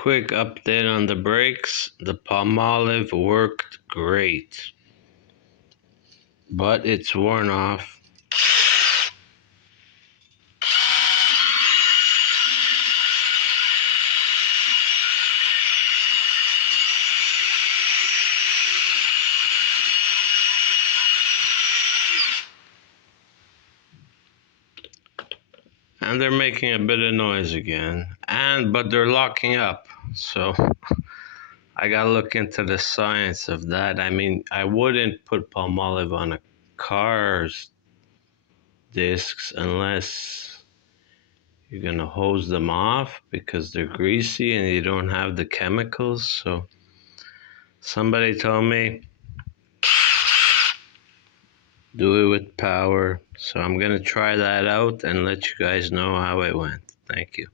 Quick update on the brakes. The Palmolive worked great, but it's worn off. And they're making a bit of noise again. But they're locking up. So I gotta look into the science of that. I mean, I wouldn't put Palmolive on a car's discs unless you're gonna hose them off because they're greasy and you don't have the chemicals. So somebody told me do it with power. So I'm gonna try that out and let you guys know how it went. Thank you.